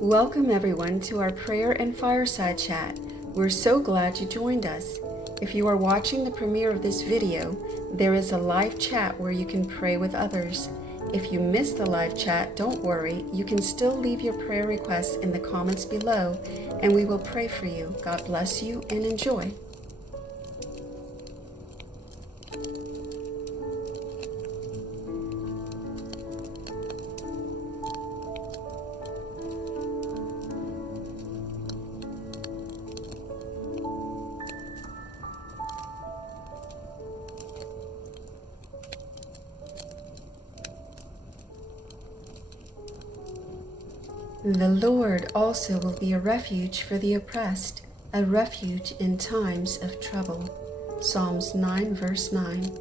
Welcome everyone to our prayer and fireside chat. We're so glad you joined us. If you are watching the premiere of this video, there is a live chat where you can pray with others. If you missed the live chat, don't worry. You can still leave your prayer requests in the comments below, and we will pray for you. God bless you and enjoy. The Lord also will be a refuge for the oppressed, a refuge in times of trouble. Psalms 9, verse 9.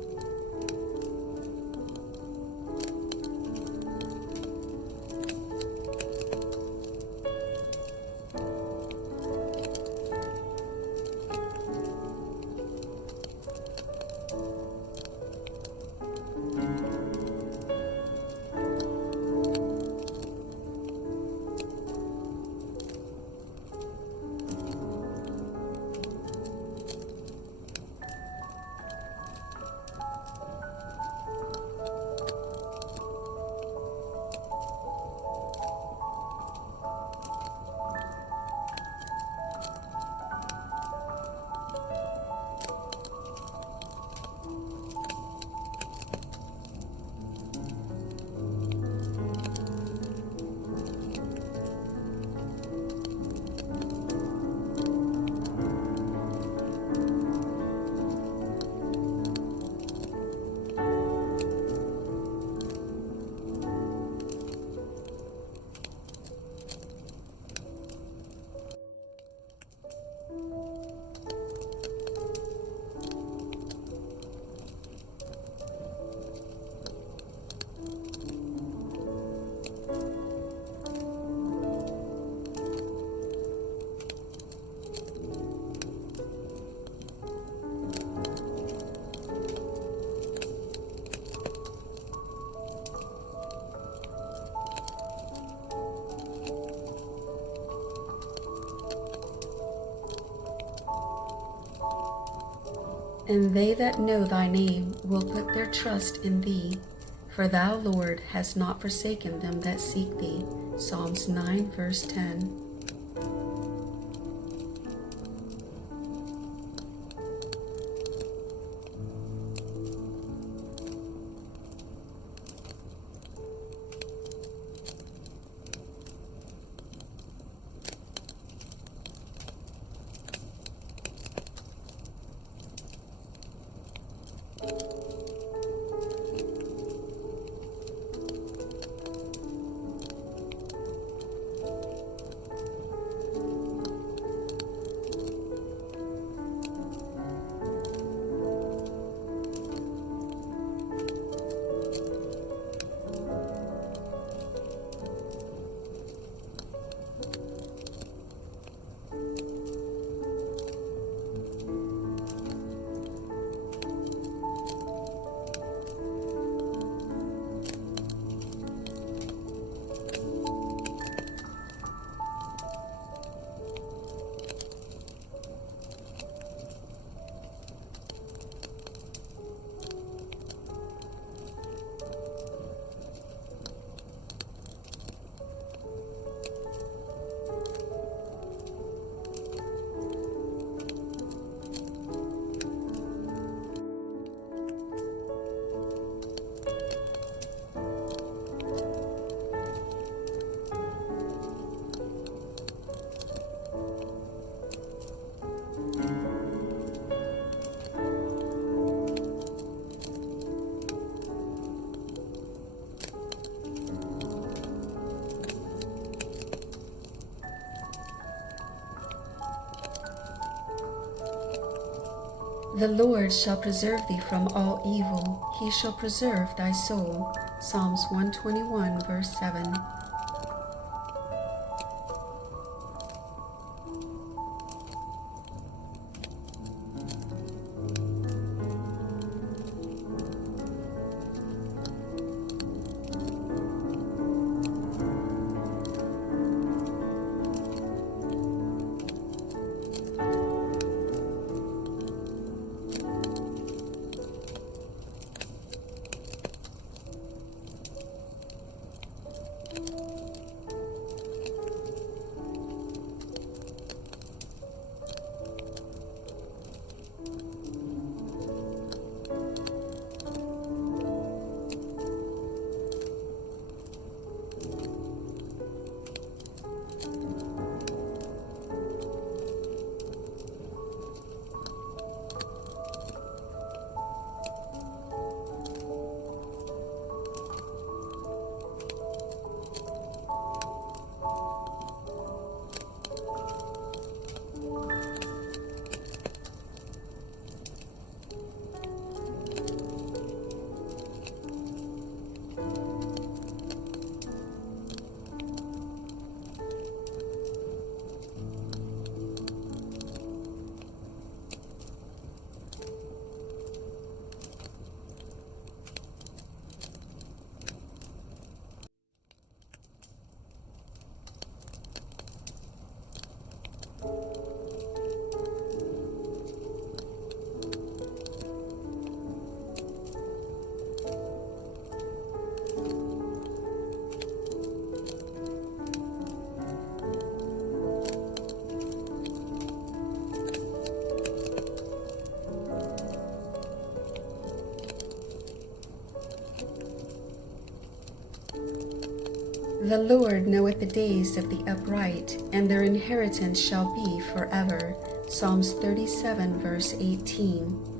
And they that know thy name will put their trust in thee, for thou, Lord, hast not forsaken them that seek thee. Psalms 9, verse 10. The Lord shall preserve thee from all evil. He shall preserve thy soul. Psalms 121, verse 7. The Lord knoweth the days of the upright, and their inheritance shall be forever. Psalms 37, verse 18.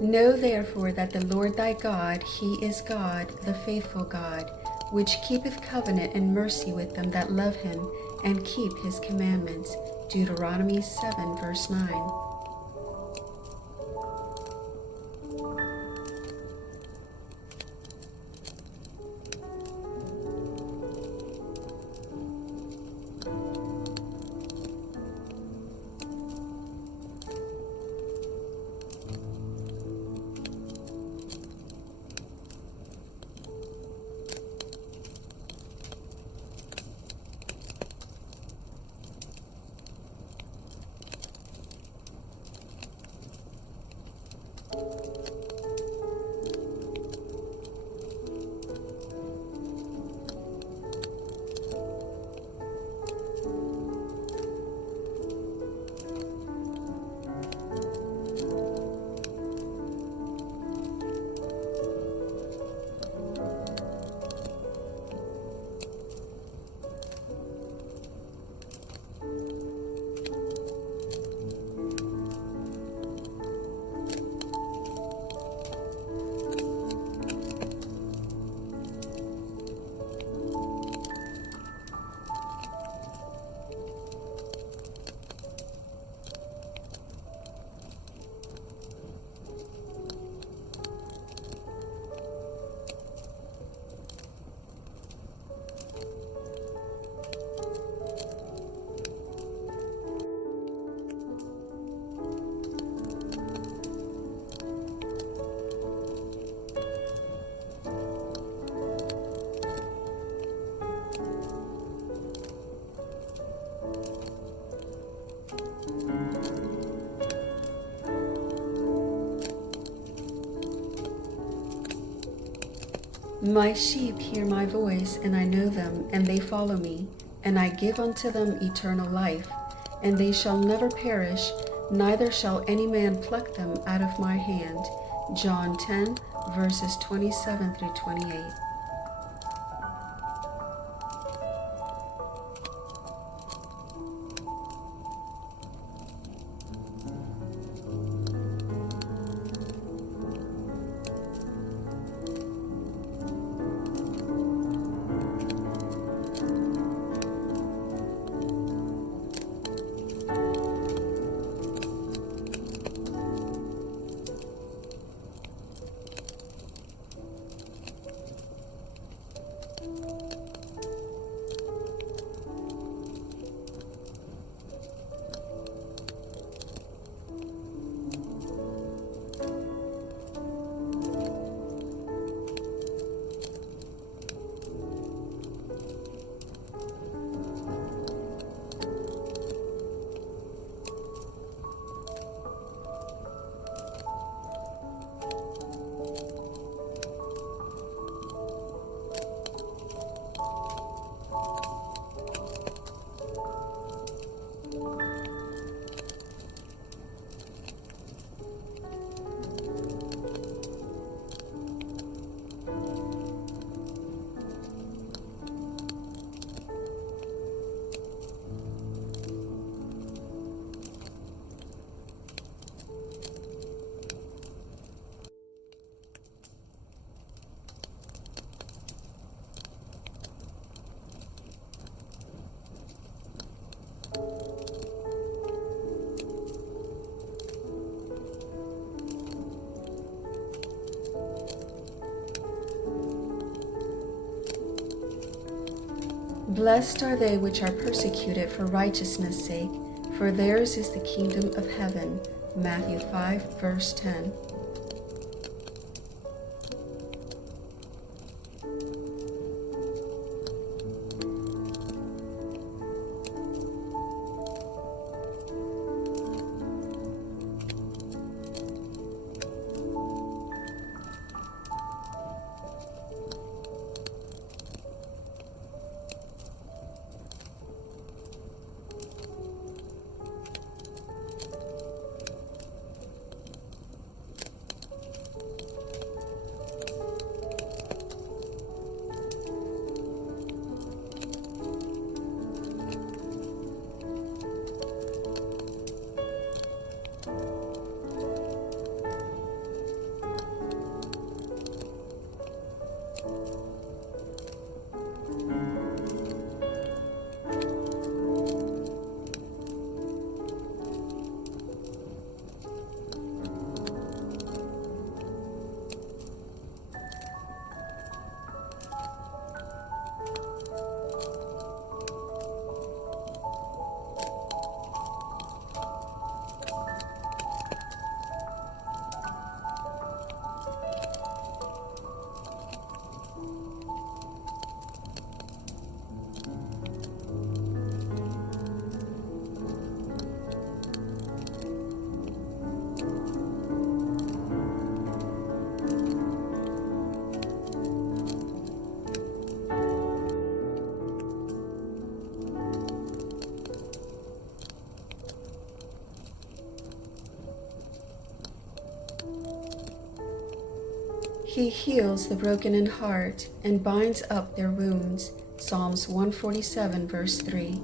Know therefore that the Lord thy God, he is God, the faithful God, which keepeth covenant and mercy with them that love him, and keep his commandments. Deuteronomy 7, verse 9. My sheep hear my voice, and I know them, and they follow me, and I give unto them eternal life, and they shall never perish, neither shall any man pluck them out of my hand. John 10, verses 27 through 28. Blessed are they which are persecuted for righteousness' sake, for theirs is the kingdom of heaven. Matthew 5, verse 10. He heals the broken in heart and binds up their wounds. Psalms 147, verse 3.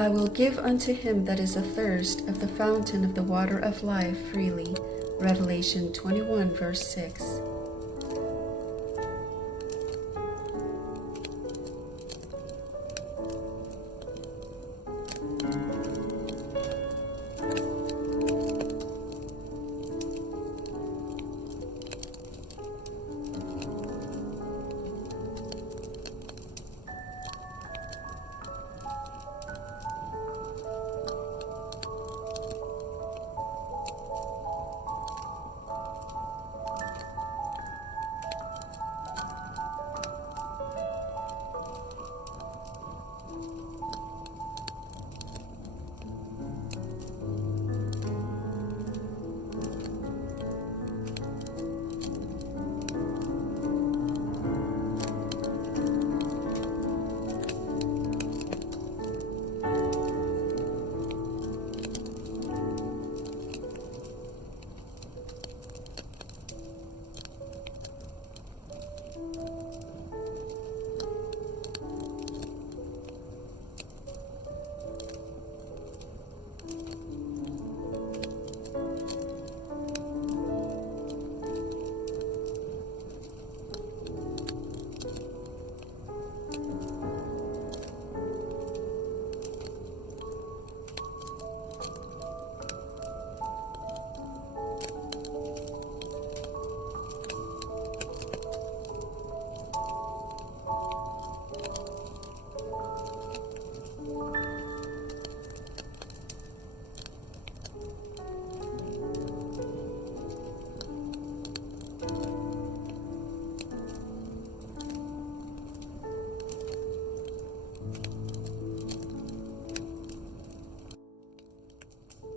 I will give unto him that is athirst of the fountain of the water of life freely. Revelation 21, verse 6.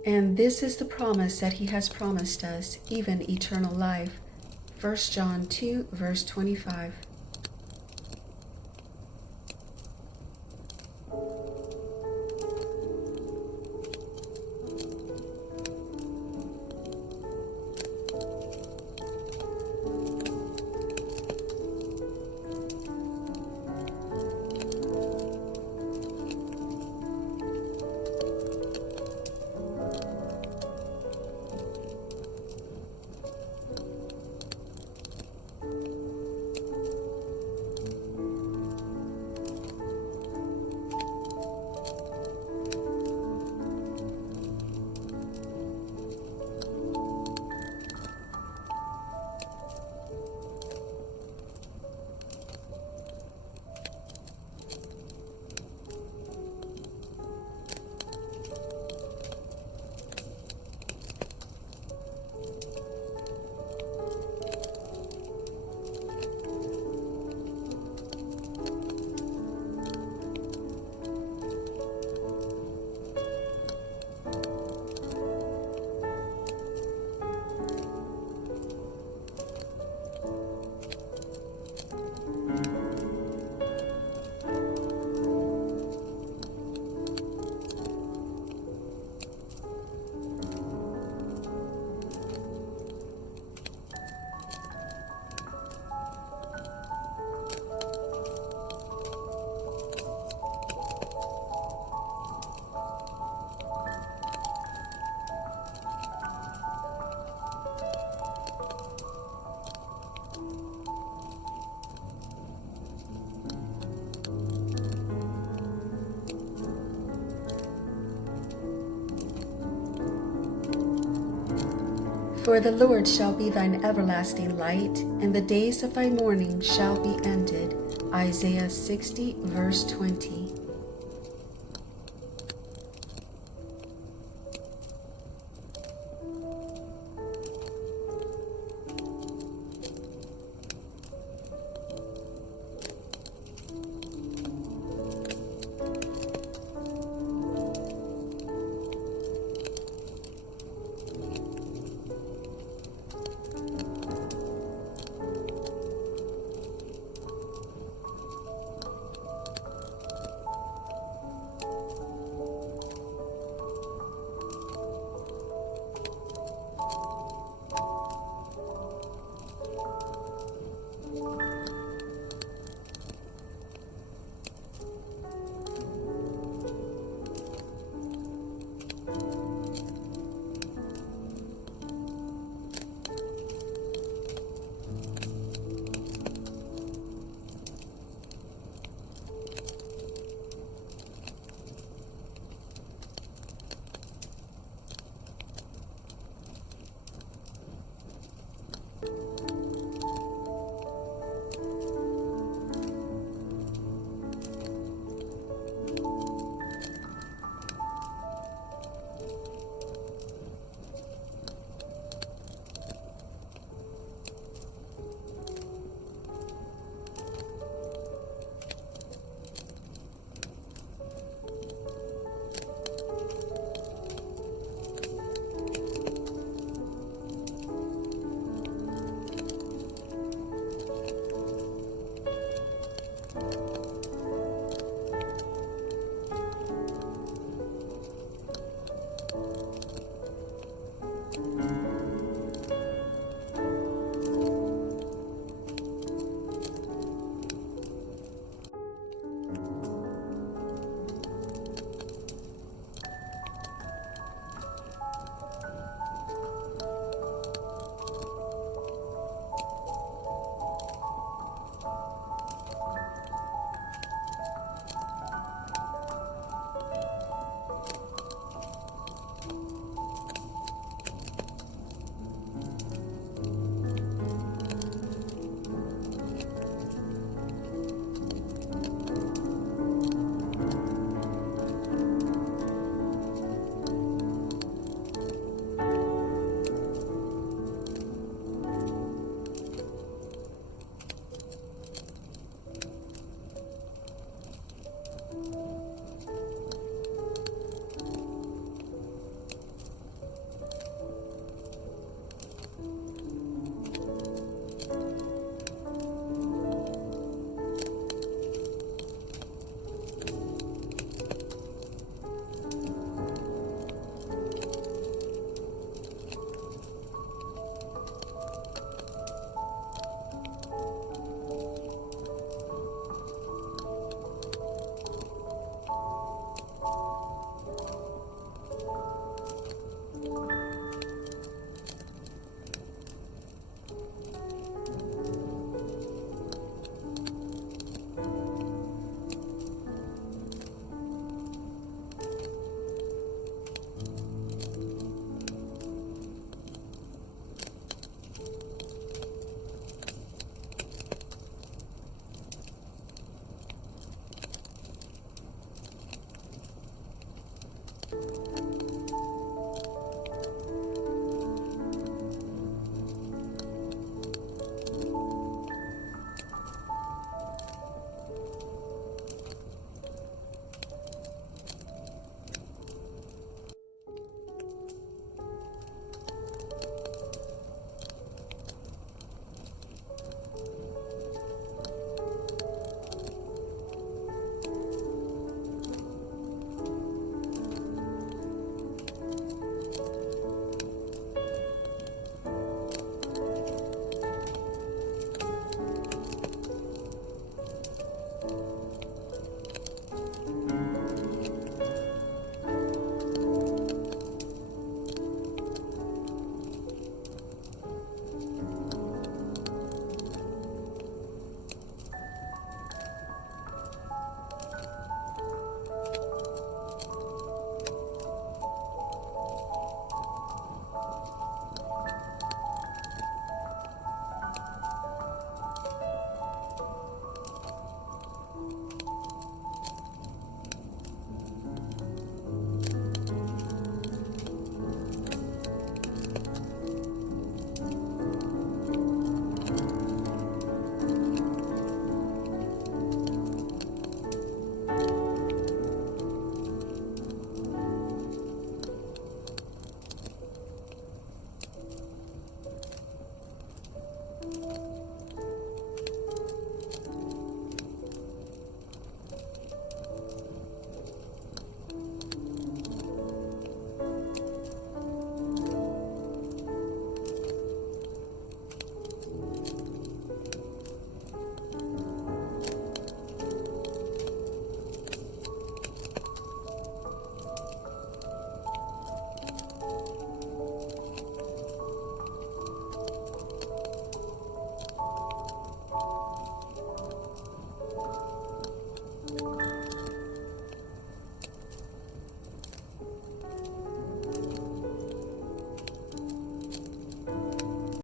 And this is the promise that he has promised us, even eternal life. 1 John 2, verse 25. For the Lord shall be thine everlasting light, and the days of thy mourning shall be ended. Isaiah 60, verse 20.